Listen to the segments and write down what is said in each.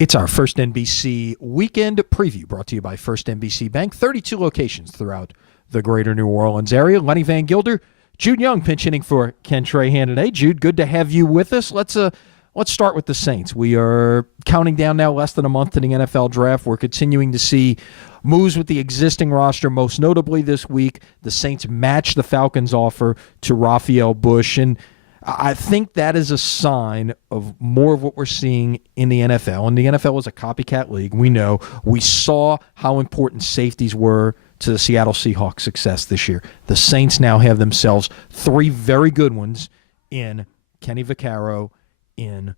It's our First NBC weekend preview brought to you by First NBC Bank. 32 locations throughout the greater New Orleans area. Lenny Vangilder, Jude Young pinch hitting for Ken Trahan today. Jude, good to have you with us. Let's start with the Saints. We are counting down now less than a month to the NFL draft. We're continuing to see moves with the existing roster. Most notably this week, the Saints matched the Falcons' offer to Raphael Bush, and I think that is a sign of more of what we're seeing in the NFL. And the NFL is a copycat league. We know. We saw how important safeties were to the Seattle Seahawks' success this year. The Saints now have themselves three very good ones in Kenny Vaccaro, in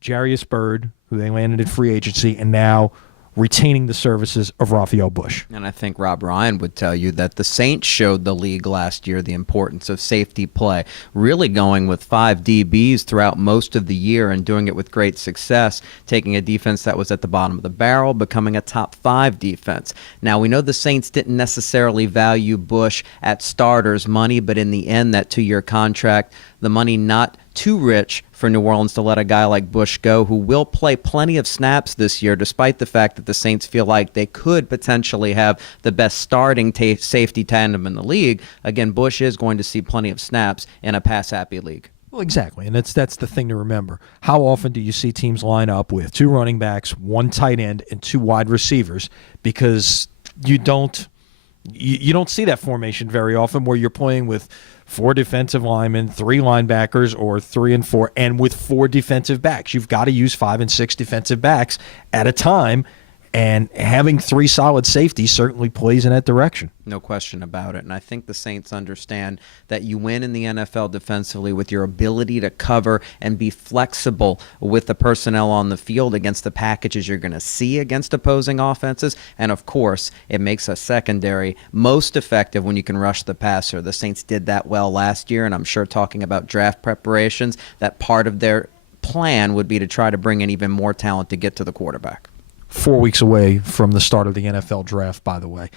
Jarius Byrd, who they landed in free agency, and now retaining the services of Raphael Bush. And I think Rob Ryan would tell you that the Saints showed the league last year the importance of safety play, really going with 5 DBs throughout most of the year and doing it with great success, taking a defense that was at the bottom of the barrel, becoming a top 5 defense. Now, we know the Saints didn't necessarily value Bush at starters money, but in the end, that 2-year contract, the money not too rich for New Orleans to let a guy like Bush go, who will play plenty of snaps this year, despite the fact that the Saints feel like they could potentially have the best starting safety tandem in the league. Again, Bush is going to see plenty of snaps in a pass-happy league. Well, exactly, and that's the thing to remember. How often do you see teams line up with 2 running backs, 1 tight end, and 2 wide receivers? Because you don't see that formation very often, where you're playing with 4 defensive linemen, 3 linebackers, or 3 and 4, and with 4 defensive backs. You've got to use 5 and 6 defensive backs at a time, and having 3 solid safeties certainly plays in that direction. No question about it. And I think the Saints understand that you win in the NFL defensively with your ability to cover and be flexible with the personnel on the field against the packages you're going to see against opposing offenses. And, of course, it makes a secondary most effective when you can rush the passer. The Saints did that well last year, and I'm sure, talking about draft preparations, that part of their plan would be to try to bring in even more talent to get to the quarterback. 4 weeks away from the start of the NFL draft, by the way.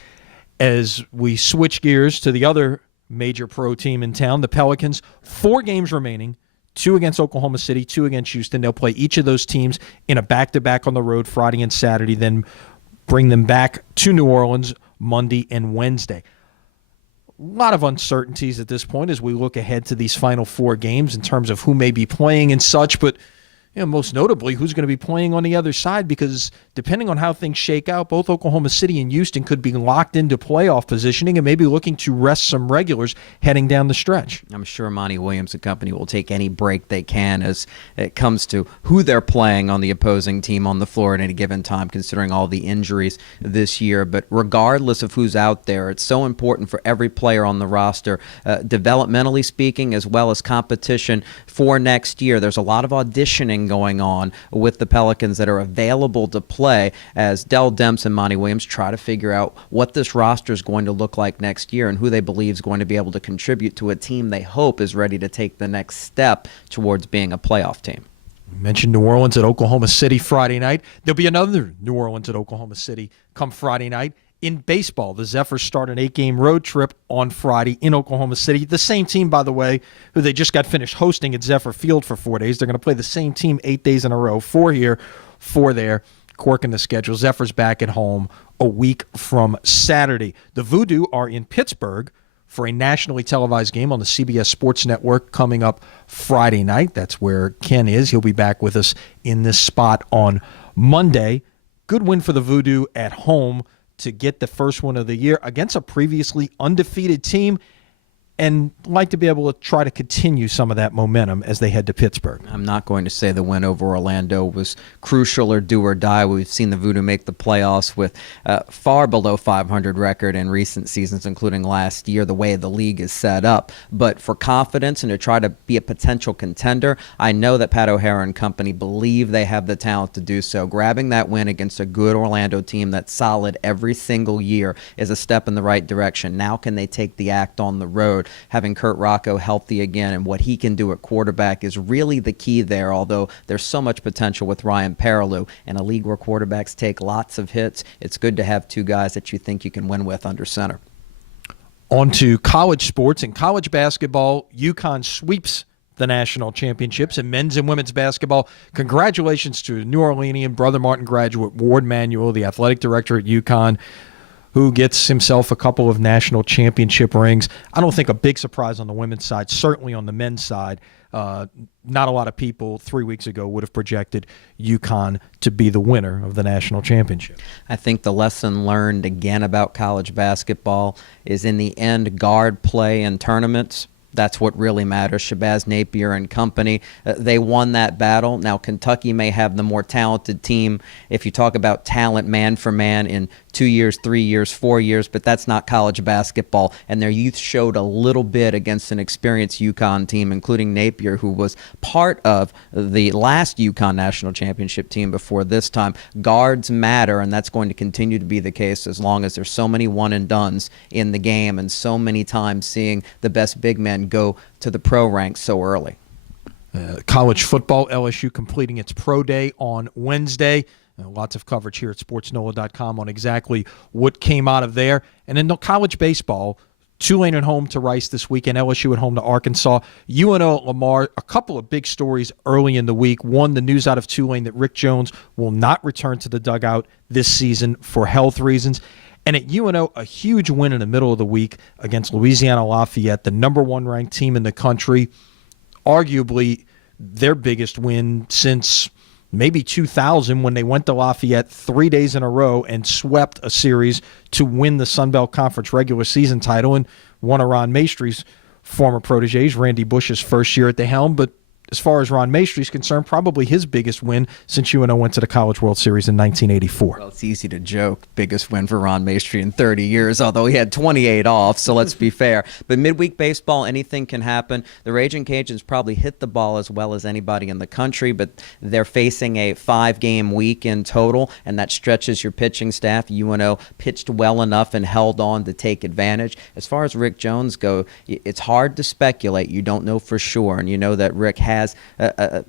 As we switch gears to the other major pro team in town, the Pelicans, 4 games remaining, 2 against Oklahoma City, 2 against Houston. They'll play each of those teams in a back-to-back on the road Friday and Saturday, then bring them back to New Orleans Monday and Wednesday. A lot of uncertainties at this point as we look ahead to these final 4 games in terms of who may be playing and such, but most notably, who's going to be playing on the other side, because depending on how things shake out, both Oklahoma City and Houston could be locked into playoff positioning and maybe looking to rest some regulars heading down the stretch. I'm sure Monty Williams and company will take any break they can as it comes to who they're playing on the opposing team on the floor at any given time, considering all the injuries this year. But regardless of who's out there, it's so important for every player on the roster, developmentally speaking, as well as competition for next year. There's a lot of auditioning going on with the Pelicans that are available to play as Dell Demps and Monty Williams try to figure out what this roster is going to look like next year and who they believe is going to be able to contribute to a team they hope is ready to take the next step towards being a playoff team. You mentioned New Orleans at Oklahoma City Friday night. There'll be another New Orleans at Oklahoma City come Friday night. In baseball, the Zephyrs start an 8-game road trip on Friday in Oklahoma City. The same team, by the way, who they just got finished hosting at Zephyr Field for 4 days. They're going to play the same team 8 days in a row, 4 here, 4 there, corking the schedule. Zephyrs back at home a week from Saturday. The Voodoo are in Pittsburgh for a nationally televised game on the CBS Sports Network coming up Friday night. That's where Ken is. He'll be back with us in this spot on Monday. Good win for the Voodoo at home to get the first one of the year against a previously undefeated team, and like to be able to try to continue some of that momentum as they head to Pittsburgh. I'm not going to say the win over Orlando was crucial or do or die. We've seen the Voodoo make the playoffs with far below 500 record in recent seasons, including last year, the way the league is set up. But for confidence and to try to be a potential contender, I know that Pat O'Hara and company believe they have the talent to do so. Grabbing that win against a good Orlando team that's solid every single year is a step in the right direction. Now can they take the act on the road? Having Kurt Rocco healthy again and what he can do at quarterback is really the key there, although there's so much potential with Ryan Perrilloux. In a league where quarterbacks take lots of hits, it's good to have 2 guys that you think you can win with under center. On to college sports and college basketball. UConn sweeps the national championships in men's and women's basketball. Congratulations to New Orleanian Brother Martin graduate Ward Manuel, the athletic director at UConn, who gets himself a couple of national championship rings. I don't think a big surprise on the women's side, certainly on the men's side. Not a lot of people 3 weeks ago would have projected UConn to be the winner of the national championship. I think the lesson learned again about college basketball is in the end, guard play in tournaments. That's what really matters. Shabazz Napier and company, they won that battle. Now, Kentucky may have the more talented team if you talk about talent man for man in 2 years, 3 years, 4 years, but that's not college basketball. And their youth showed a little bit against an experienced UConn team, including Napier, who was part of the last UConn national championship team before this time. Guards matter, and that's going to continue to be the case as long as there's so many one-and-dones in the game and so many times seeing the best big men go to the pro ranks so early. College football, LSU completing its pro day on Wednesday. Lots of coverage here at sportsnola.com on exactly what came out of there. And in the college baseball, Tulane at home to Rice this weekend, LSU at home to Arkansas. UNO at Lamar, a couple of big stories early in the week. One, the news out of Tulane that Rick Jones will not return to the dugout this season for health reasons. And at UNO, a huge win in the middle of the week against Louisiana Lafayette, the number one ranked team in the country. Arguably their biggest win since maybe 2000 when they went to Lafayette 3 days in a row and swept a series to win the Sun Belt Conference regular season title, and one of Ron Maestry's former proteges, Randy Bush's first year at the helm. But as far as Ron Maestry is concerned, probably his biggest win since UNO went to the College World Series in 1984. Well, it's easy to joke, biggest win for Ron Maestry in 30 years, although he had 28 off, so let's be fair. But midweek baseball, anything can happen. The Raging Cajuns probably hit the ball as well as anybody in the country, but they're facing a 5-game week in total, and that stretches your pitching staff. UNO pitched well enough and held on to take advantage. As far as Rick Jones go, it's hard to speculate. You don't know for sure, and you know that Rick has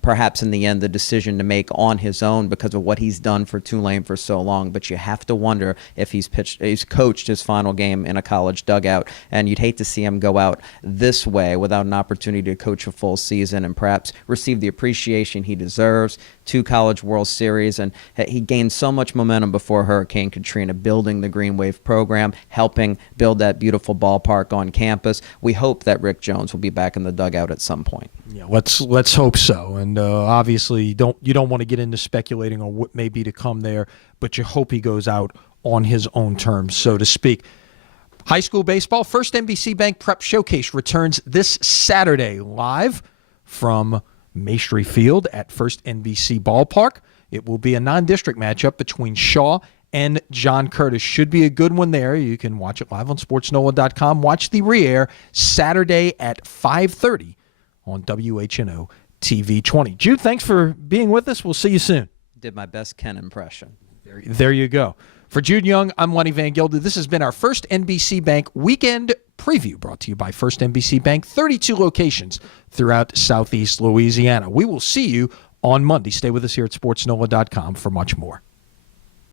perhaps in the end the decision to make on his own because of what he's done for Tulane for so long. But you have to wonder if he's coached his final game in a college dugout, and you'd hate to see him go out this way without an opportunity to coach a full season and perhaps receive the appreciation he deserves. 2 College World Series, and he gained so much momentum before Hurricane Katrina, building the Green Wave program, helping build that beautiful ballpark on campus. We hope that Rick Jones will be back in the dugout at some point. Yeah, let's hope so. And obviously, you don't want to get into speculating on what may be to come there, but you hope he goes out on his own terms, so to speak. High school baseball, First NBC Bank Prep Showcase returns this Saturday live from Maestry Field at First NBC Ballpark. It will be a non-district matchup between Shaw and John Curtis. Should be a good one there. You can watch it live on sportsnola.com. Watch the re-air Saturday at 5:30 on WHNO TV 20. Jude, thanks for being with us. We'll see you soon. Did my best Ken impression. There you go. For Jude Young, I'm Lenny Vangilder. This has been our First NBC Bank Weekend Preview, brought to you by First NBC Bank, 32 locations throughout Southeast Louisiana. We will see you on Monday. Stay with us here at sportsnola.com for much more.